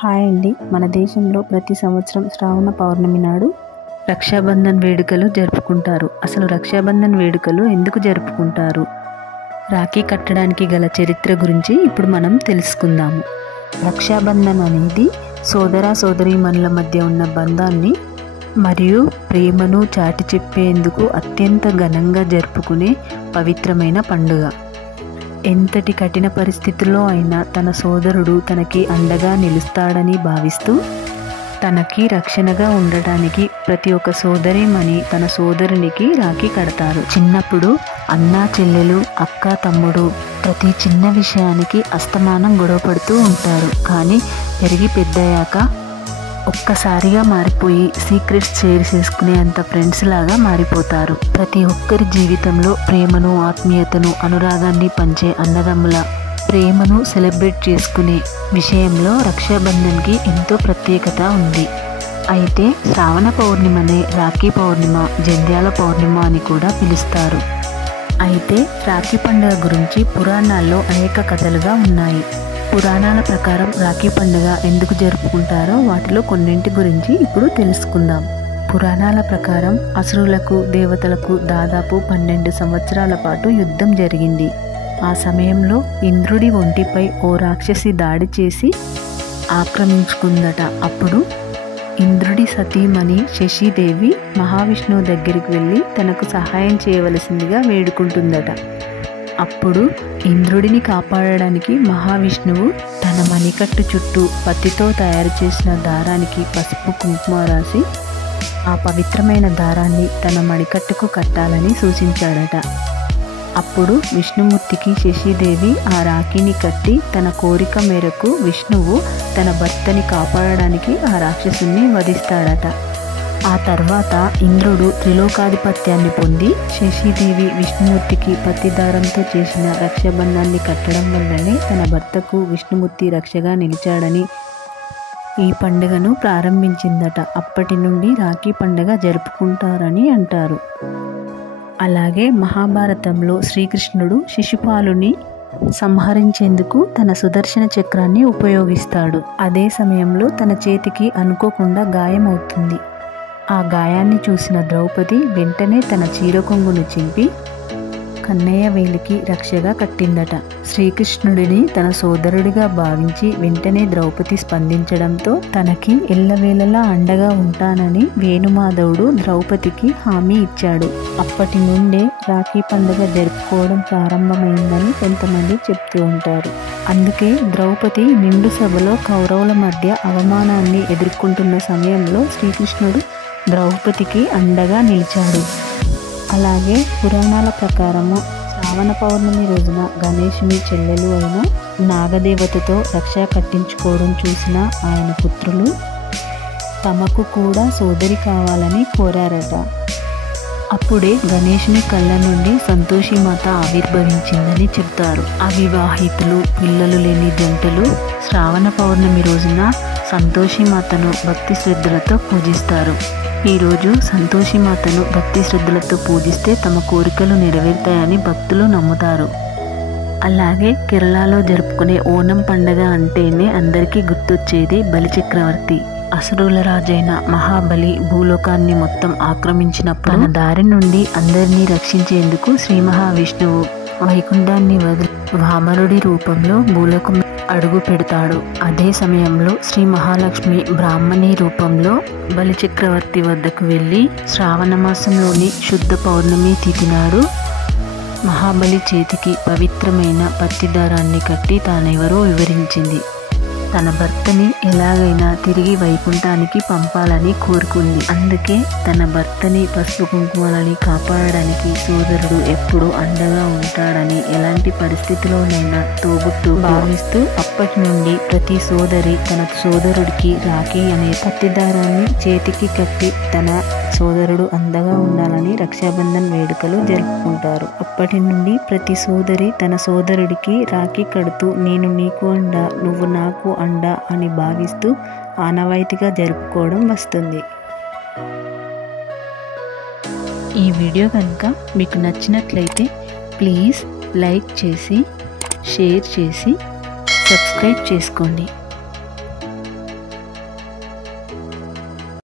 Hi అండి. మన దేశంలో ప్రతి సంవత్సరం శ్రావణ పౌర్ణమి నాడు రక్షాబంధన్ వేడుకలు జరుపుకుంటారు. అసలు రక్షాబంధన్ వేడుకలు ఎందుకు జరుపుకుంటారు, రాఖీ కట్టడానికి గల చరిత్ర గురించి ఇప్పుడు మనం తెలుసుకుందాము. రక్షాబంధన్ అనేది సోదర సోదరీమణుల మధ్య ఉన్న బంధాన్ని మరియు ప్రేమను చాటి చెప్పేందుకు అత్యంత ఘనంగా జరుపుకునే పవిత్రమైన పండుగ. ఎంతటి కఠిన పరిస్థితుల్లో అయినా తన సోదరుడు తనకి అండగా నిలుస్తాడని భావిస్తూ తనకి రక్షణగా ఉండటానికి ప్రతి ఒక్క సోదరీమణి తన సోదరునికి రాఖీ కడతారు. చిన్నప్పుడు అన్నా చెల్లెలు, అక్క తమ్ముడు ప్రతి చిన్న విషయానికి అస్తమానం గొడవపడుతూ ఉంటారు. కానీ పెరిగి పెద్దయ్యాక ఒక్కసారిగా మారిపోయి సీక్రెట్స్ షేర్ చేసుకునే అంత ఫ్రెండ్స్ లాగా మారిపోతారు. ప్రతి ఒక్కరి జీవితంలో ప్రేమను, ఆత్మీయతను, అనురాగాన్ని పంచే అన్నదమ్ముల ప్రేమను సెలబ్రేట్ చేసుకునే విషయంలో రక్షాబంధన్కి ఎంతో ప్రత్యేకత ఉంది. అయితే శ్రావణ పౌర్ణిమనే రాఖీ పౌర్ణిమ, జంధ్యాల పౌర్ణిమ అని కూడా పిలుస్తారు. అయితే రాఖీ పండుగ గురించి పురాణాల్లో అనేక కథలుగా ఉన్నాయి. పురాణాల ప్రకారం రాఖీ పండుగ ఎందుకు జరుపుకుంటారో వాటిలో కొన్నింటి గురించి ఇప్పుడు తెలుసుకుందాం. పురాణాల ప్రకారం అసురులకు, దేవతలకు దాదాపు 12 సంవత్సరాల పాటు యుద్ధం జరిగింది. ఆ సమయంలో ఇంద్రుడి ఒంటిపై ఓ రాక్షసి దాడి చేసి ఆక్రమించుకుందట. అప్పుడు ఇంద్రుడి సతీమణి శశీదేవి మహావిష్ణువు దగ్గరికి వెళ్ళి తనకు సహాయం చేయవలసిందిగా వేడుకుంటుందట. అప్పుడు ఇంద్రుడిని కాపాడడానికి మహావిష్ణువు తన మణికట్టు చుట్టూ పత్తితో తయారు చేసిన దారానికి పసుపు కుంకుమ రాసి ఆ పవిత్రమైన దారాన్ని తన మణికట్టుకు కట్టాలని సూచించాడట. అప్పుడు విష్ణుమూర్తికి శశీదేవి ఆ రాఖీని కట్టి తన కోరిక మేరకు విష్ణువు తన భర్తని కాపాడడానికి ఆ రాక్షసుని వధిస్తాడట. ఆ తర్వాత ఇంద్రుడు త్రిలోకాధిపత్యాన్ని పొంది శశీదేవి విష్ణుమూర్తికి పత్తిదారంతో చేసిన రక్షాబంధాన్ని కట్టడం వల్లనే తన భర్తకు విష్ణుమూర్తి రక్షగా నిలిచాడని ఈ పండుగను ప్రారంభించిందట. అప్పటి నుండి రాఖీ పండుగ జరుపుకుంటారని అంటారు. అలాగే మహాభారతంలో శ్రీకృష్ణుడు శిశుపాలుని సంహరించేందుకు తన సుదర్శన చక్రాన్ని ఉపయోగిస్తాడు. అదే సమయంలో తన చేతికి అనుకోకుండా గాయం అవుతుంది. ఆ గాయాన్ని చూసిన ద్రౌపది వెంటనే తన చీరకొంగును చింపి కన్నయ్య వేలికి రక్షగా కట్టిందట. శ్రీకృష్ణుడిని తన సోదరుడిగా భావించి వెంటనే ద్రౌపది స్పందించడంతో తనకి ఎల్లవేళలా అండగా ఉంటానని వేణుమాధవుడు ద్రౌపదికి హామీ ఇచ్చాడు. అప్పటి నుండే రాఖీ పండుగ జరుపుకోవడం ప్రారంభమైందని కొంతమంది చెప్తూ ఉంటారు. అందుకే ద్రౌపది నిండు సభలో కౌరవుల మధ్య అవమానాన్ని ఎదుర్కొంటున్న సమయంలో శ్రీకృష్ణుడు ద్రౌపదికి అండగా నిలిచాడు. అలాగే పురాణాల ప్రకారము శ్రావణ పౌర్ణమి రోజున గణేశుని చెల్లెలు అయిన నాగదేవతతో రక్ష కట్టించుకోవడం చూసిన ఆయన పుత్రులు తమకు కూడా సోదరి కావాలని కోరారట. అప్పుడే గణేశుని కళ్ళ నుండి సంతోషిమాత ఆవిర్భవించిందని చెప్తారు. అవివాహితులు, పిల్లలు లేని జంటలు శ్రావణ పౌర్ణమి రోజున సంతోషిమాతను భక్తి శ్రద్ధలతో పూజిస్తారు. ఈరోజు సంతోషిమాతను భక్తి శ్రద్ధలతో పూజిస్తే తమ కోరికలు నెరవేరుతాయని భక్తులు నమ్ముతారు. అలాగే కేరళలో జరుపుకునే ఓనం పండుగ అంటేనే అందరికీ గుర్తొచ్చేది బలిచక్రవర్తి. అసురుల రాజైన మహాబలి భూలోకాన్ని మొత్తం ఆక్రమించినప్పుడు తన దారి నుండి అందరినీ రక్షించేందుకు శ్రీ మహావిష్ణువు వైకుంఠాన్ని వదిలి వామనుడి రూపంలో భూలోకం అడుగు పెడతాడు. అదే సమయంలో శ్రీ మహాలక్ష్మి బ్రాహ్మణి రూపంలో బలిచక్రవర్తి వద్దకు వెళ్ళి శ్రావణ మాసంలోని శుద్ధ పౌర్ణమి తిథి నాడు మహాబలి చేతికి పవిత్రమైన పత్తిదారాన్ని కట్టి తానెవరో వివరించింది. తన భర్తని ఎలాగైనా తిరిగి వైకుంఠానికి పంపాలని కోరుకుంది. అందుకే తన భర్తని పసుపు కుంకుమలని కాపాడడానికి సోదరుడు ఎప్పుడూ అండగా ఉంటాడని ఎలాంటి పరిస్థితిలోనైనా తోబుట్టు భావిస్తూ అప్పటి నుండి ప్రతి సోదరి తన సోదరుడికి రాఖీ అనే పత్తిదారాన్ని చేతికి కట్టి తన సోదరుడు అండగా ఉండాలని రక్షాబంధన్ వేడుకలు జరుపుకుంటారు. అప్పటి నుండి ప్రతి సోదరి తన సోదరుడికి రాఖీ కడుతూ నేను నీకు అండ, నువ్వు నాకు అండ అని భావిస్తూ ఆనవాయితీగా జరుపుకోవడం వస్తుంది. ఈ వీడియో కనుక మీకు నచ్చినట్లయితే ప్లీజ్ లైక్ చేసి, షేర్ చేసి, సబ్స్క్రైబ్ చేసుకోండి.